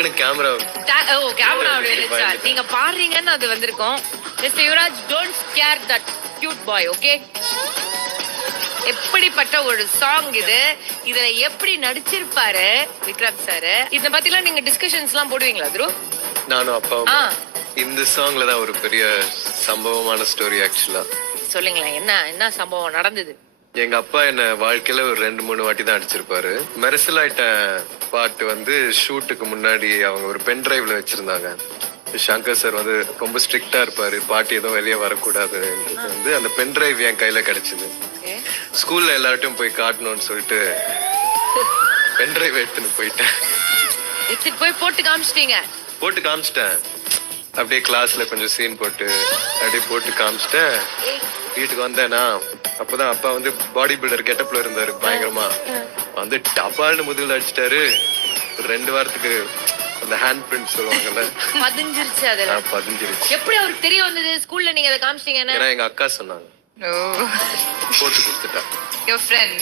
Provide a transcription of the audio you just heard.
டக்குனு camera camera வச்சா நீங்க பாடுறீங்கன்னு அது வந்திருக்கும். Mister Yuvraj, don't scare that cute boy, okay? எப்படிப்பட்ட ஒரு சாங் இது, இதுல எப்படி நடிச்சிருப்பாரு விக்ரம் சார். இத பத்திலாம் நீங்க டிஸ்கஷன்ஸ் எல்லாம் போடுவீங்களா துரு? நானும் அப்பாவும் இந்த சாங்ல தான் ஒரு பெரிய சம்பவமான ஸ்டோரி ஆக்சுவலா. சொல்லுங்களேன், என்ன என்ன சம்பவம் நடந்தது? எங்க அப்பா என்ன வாழ்க்கையில ஒரு 2-3 வாட்டி தான் அடிச்சிருப்பாரு. மெர்சலாயிட்ட பாட்டு வந்து ஷூட்டுக்கு முன்னாடி அவங்க ஒரு பென் டிரைவ்ல வச்சிருந்தாங்க. சங்கர் சார் வந்து ரொம்ப ஸ்ட்ரிக்டா இருப்பாரு, பாட்டு எதுவும் வெளியே வரக்கூடாது. வந்து அந்த பென் டிரைவ் என் கையில கிடைச்சது. ஸ்கூல்ல எல்லார்ட்டும் போய் காட்டணும்னு சொல்லிட்டு பென் டிரைவ் எடுத்துன்னு போயிட்டேன். எடுத்துட்டு போய் போட்டு காமிச்சிட்டீங்க? போட்டு காமிச்சிட்டேன். அப்படியே கிளாஸ்ல கொஞ்சம் சீன் போட்டு அப்படியே போட்டு காமிச்சிட்டேன். வீட்டுக்கு வந்தேனா அப்பதான் அப்பா வந்து பாடி பில்டர் கெட்டப்ல இருந்தாரு. பயங்கரமா வந்து டபால்னு முதுகுல அடிச்சிட்டாரு. 2 வாரத்துக்கு அந்த ஹேண்ட் பிரிண்ட் சொல்லுவாங்கல்ல, பதிஞ்சிருச்சு. அதெல்லாம் பதிஞ்சிருச்சு. எப்படி அவருக்கு தெரிய வந்தது ஸ்கூல்ல நீங்க அதை காமிச்சிட்டீங்கன்னு? ஏன்னா எங்க அக்கா சொன்னாங்க, போட்டு கொடுத்துட்டா. Your friend.